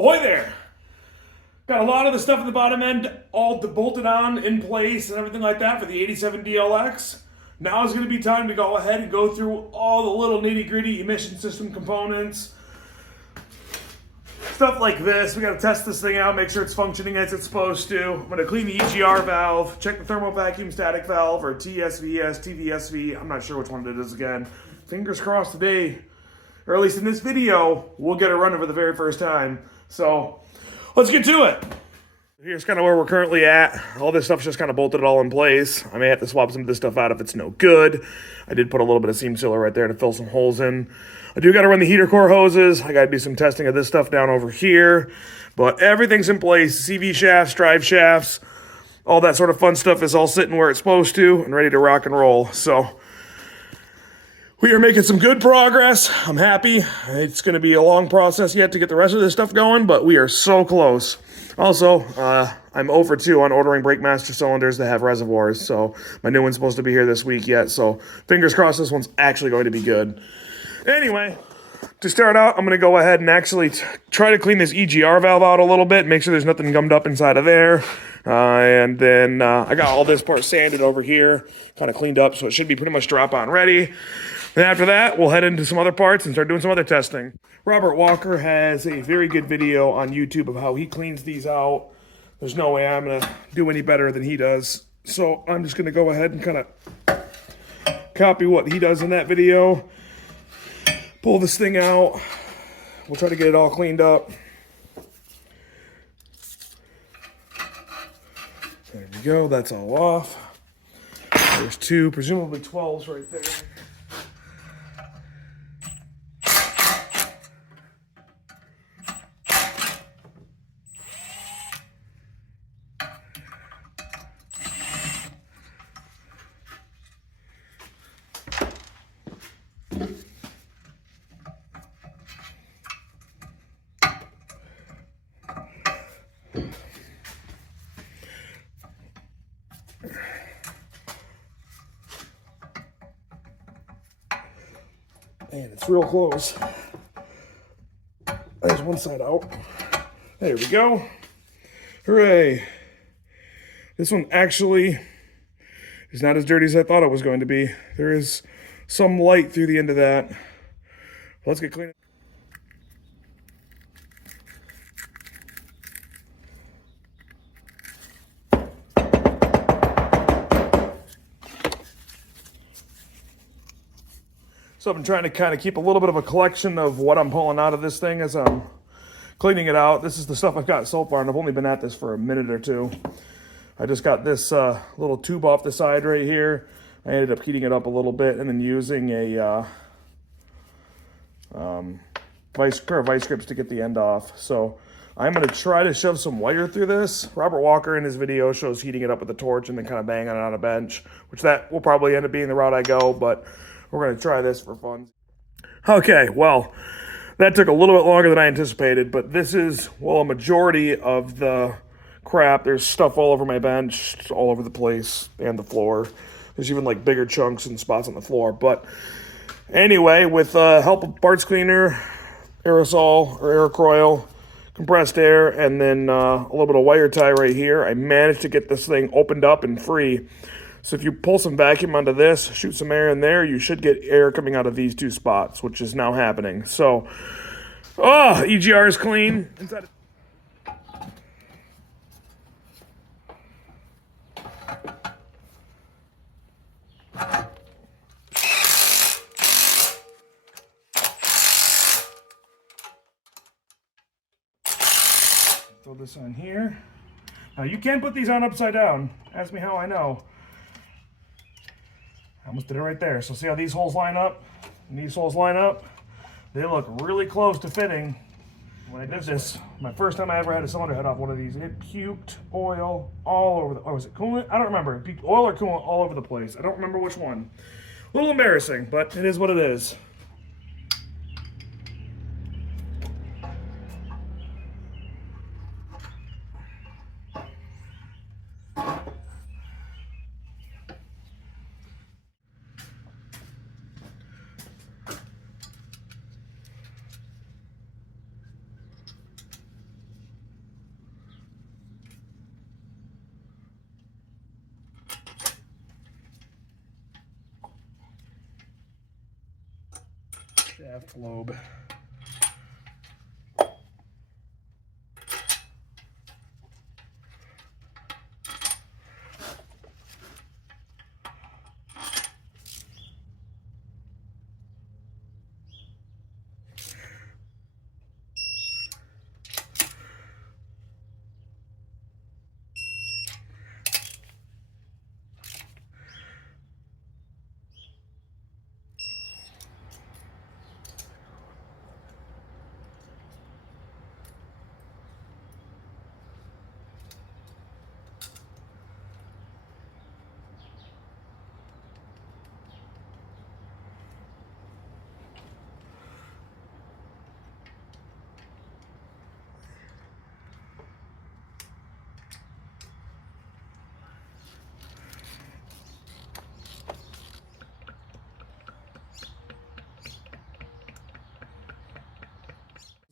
Ahoy there! Got a lot of the stuff at the bottom end all bolted on in place and everything like that for the 87 DLX. Now is going to be time to go ahead and go through all the little nitty gritty emission system components. Stuff like this. We got to test this thing out, make sure it's functioning as it's supposed to. I'm going to clean the EGR valve, check the thermal vacuum static valve or TSVS, TVSV. I'm not sure which one it is again. Fingers crossed today, or at least in this video, we'll get it running for the very first time. So let's get to it. Here's kind of where we're currently at. All this stuff's just kind of bolted all in place. I may have to swap some of this stuff out if it's no good. I did put a little bit of seam sealer right there to fill some holes in. I do got to run the heater core hoses. I got to do some testing of this stuff down over here. But everything's in place. CV shafts, drive shafts, all that sort of fun stuff is all sitting where it's supposed to and ready to rock and roll. So we are making some good progress. I'm happy. It's going to be a long process yet to get the rest of this stuff going, but we are so close. Also, I'm over 2 on ordering brake master cylinders that have reservoirs, so my new one's supposed to be here this week yet, so fingers crossed this one's actually going to be good. Anyway, to start out, I'm going to go ahead and actually try to clean this EGR valve out a little bit, make sure there's nothing gummed up inside of there. And then I got all this part sanded over here, kind of cleaned up, so it should be pretty much drop on ready. And after that, we'll head into some other parts and start doing some other testing. Robert Walker has a very good video on YouTube of how he cleans these out. There's no way I'm going to do any better than he does. So I'm just going to go ahead and kind of copy what he does in that video. Pull this thing out. We'll try to get it all cleaned up. There we go. That's all off. There's 2, presumably 12s right there. Man, it's real close. There's one side out. There we go. Hooray. This one actually is not as dirty as I thought it was going to be. There is some light through the end of that. Let's get clean. So I've been trying to kind of keep a little bit of a collection of what I'm pulling out of this thing as I'm cleaning it out. This is the stuff I've got so far, and I've only been at this for a minute or two. I just got this little tube off the side right here. I ended up heating it up a little bit and then using a pair of vice grips to get the end off. So I'm going to try to shove some wire through this. Robert Walker in his video shows heating it up with a torch and then kind of banging it on a bench, which that will probably end up being the route I go, but we're going to try this for fun. Okay, well, that took a little bit longer than I anticipated, but this is, well, a majority of the crap. There's stuff all over my bench, all over the place, and the floor. There's even like bigger chunks and spots on the floor. But anyway, with help of parts cleaner, aerosol or aerocroil, compressed air, and then a little bit of wire tie right here, I managed to get this thing opened up and free. So if you pull some vacuum onto this, shoot some air in there, you should get air coming out of these 2 spots, which is now happening. So, EGR is clean. Inside. Throw this on here. Now you can put these on upside down. Ask me how I know. I almost did it right there. So see how these holes line up and these holes line up? They look really close to fitting. When I did this, my first time I ever had a cylinder head off one of these, it puked oil all over the, was it coolant? I don't remember. It puked oil or coolant all over the place. I don't remember which one. A little embarrassing, but it is what it is. shaft lobe.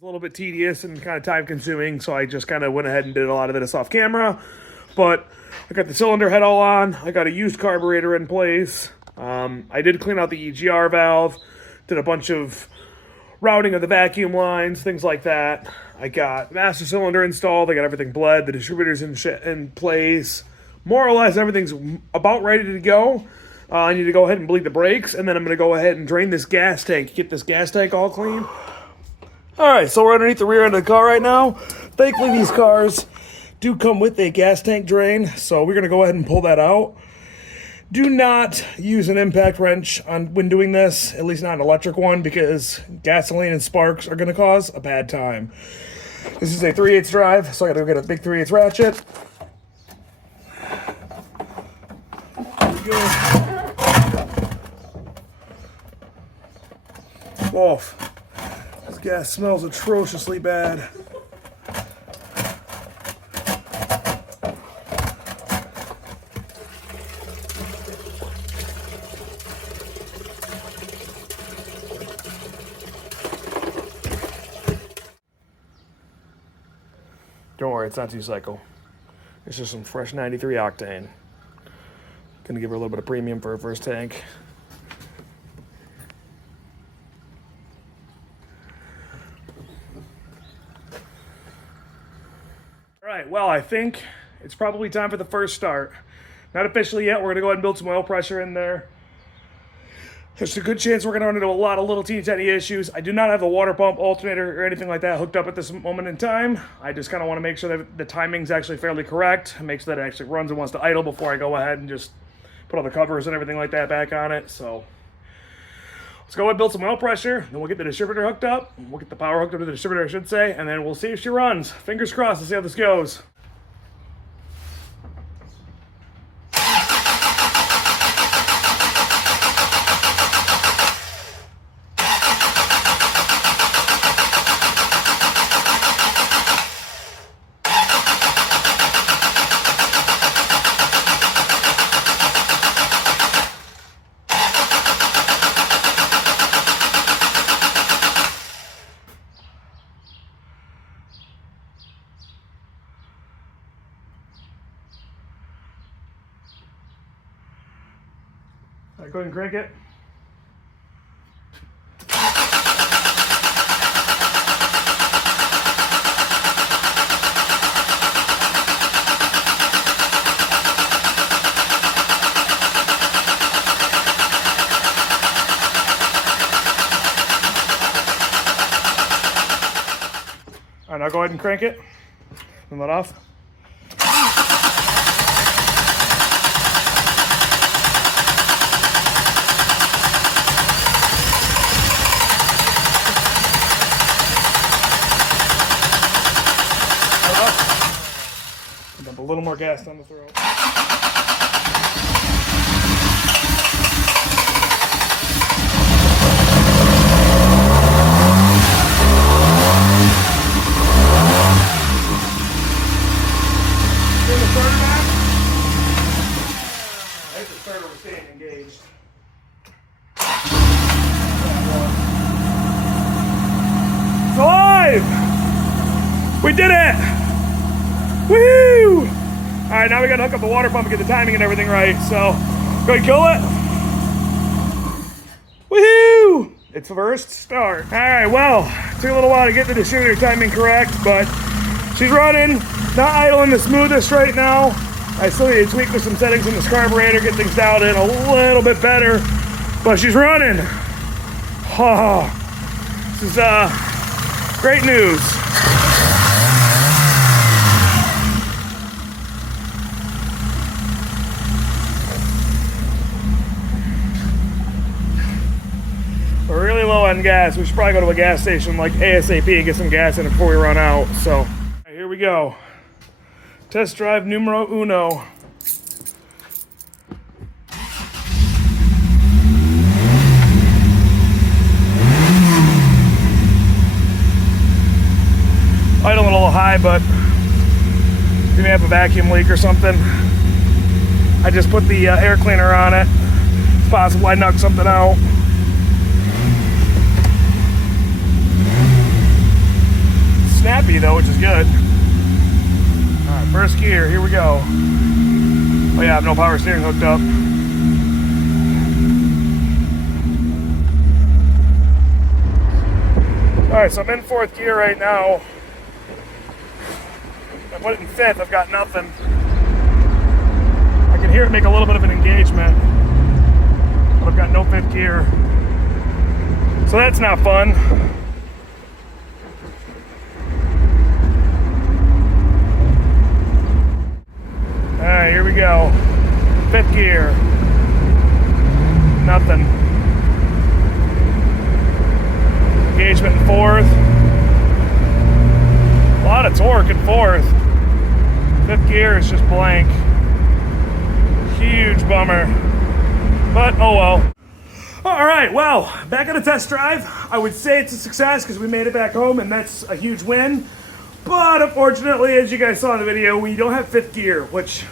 A little bit tedious and kind of time consuming, so I just kind of went ahead and did a lot of this off camera. But I got the cylinder head all on. I got a used carburetor in place. I did clean out the EGR valve, did a bunch of routing of the vacuum lines, things like that. I got master cylinder installed. I got everything bled. The distributor's in place. More or less, everything's about ready to go. I need to go ahead and bleed the brakes, and then I'm going to go ahead and drain this gas tank, get this gas tank all clean. All right, so we're underneath the rear end of the car right now. Thankfully, these cars do come with a gas tank drain, so we're gonna go ahead and pull that out. Do not use an impact wrench when doing this, at least not an electric one, because gasoline and sparks are gonna cause a bad time. This is a 3/8 drive, so I gotta go get a big 3/8 ratchet. There we go. Wolf. This gas smells atrociously bad. Don't worry, it's not 2-cycle. It's just some fresh 93 octane. Gonna give her a little bit of premium for her first tank. All right, well, I think it's probably time for the first start. Not officially yet. We're gonna go ahead and build some oil pressure in there. There's a good chance we're going to run into a lot of little teeny tiny issues. I do not have the water pump, alternator, or anything like that hooked up at this moment in time. I just kind of want to make sure that the timing's actually fairly correct, make sure that it actually runs and wants to idle before I go ahead and just put all the covers and everything like that back on it. So let's go ahead and build some oil pressure, then we'll get the distributor hooked up. We'll get the power hooked up to the distributor, I should say, and then we'll see if she runs. Fingers crossed, let's see how this goes. All right, go ahead and crank it. All right, now go ahead and crank it and let off. Dump a little more gas down the throat. Turn the starter back. I think the starter was staying engaged. It's alive! We did it! Woo! All right, now we gotta hook up the water pump and get the timing and everything right. So, go ahead and kill it. Woohoo! It's first start. All right, well, took a little while to get the distributor timing correct, but she's running, not idling the smoothest right now. I still need to tweak with some settings in this carburetor, get things dialed in a little bit better, but she's running. Oh, this is great news. We're really low on gas. We should probably go to a gas station like ASAP and get some gas in it before we run out. So, right, here we go. Test drive numero uno. Idling a little high, but we may have a vacuum leak or something. I just put the air cleaner on it. It's possible I knocked something out. Snappy though, which is good. All right, first gear, here we go. Oh yeah, I have no power steering hooked up. All right, so I'm in fourth gear right now. I put it in fifth, I've got nothing. I can hear it make a little bit of an engagement, but I've got no fifth gear. So that's not fun. Alright, here we go. Fifth gear. Nothing. Engagement in fourth. A lot of torque in fourth. Fifth gear is just blank. Huge bummer. But oh well. Alright, well, back on the test drive. I would say it's a success because we made it back home and that's a huge win. But unfortunately, as you guys saw in the video, we don't have fifth gear, which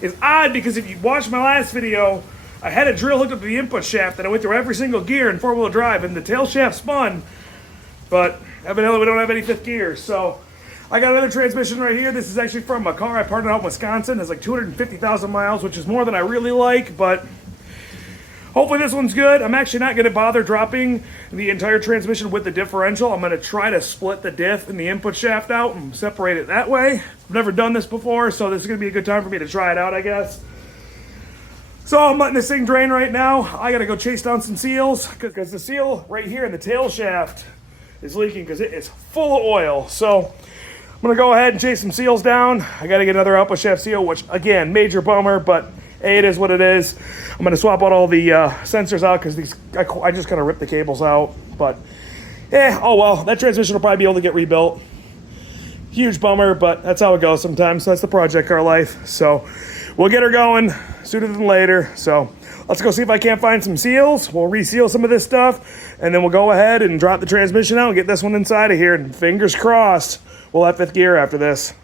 is odd because if you watched my last video, I had a drill hooked up to the input shaft and I went through every single gear in four-wheel drive and the tail shaft spun, but evidently we don't have any fifth gear. So I got another transmission right here. This is actually from a car I parted out in Wisconsin. It's like 250,000 miles, which is more than I really like, but hopefully this one's good. I'm actually not going to bother dropping the entire transmission with the differential. I'm going to try to split the diff and the input shaft out and separate it that way. I've never done this before, so this is going to be a good time for me to try it out, I guess. So I'm letting this thing drain right now. I got to go chase down some seals because the seal right here in the tail shaft is leaking because it is full of oil. So I'm going to go ahead and chase some seals down. I got to get another output shaft seal, which again, major bummer, but hey, it is what it is. I'm going to swap out all the sensors out because these I just kind of ripped the cables out. But oh well, that transmission will probably be able to get rebuilt. Huge bummer, but that's how it goes sometimes. That's the project car life. So we'll get her going sooner than later. So let's go see if I can't find some seals. We'll reseal some of this stuff, and then we'll go ahead and drop the transmission out and get this one inside of here. And fingers crossed, we'll have fifth gear after this.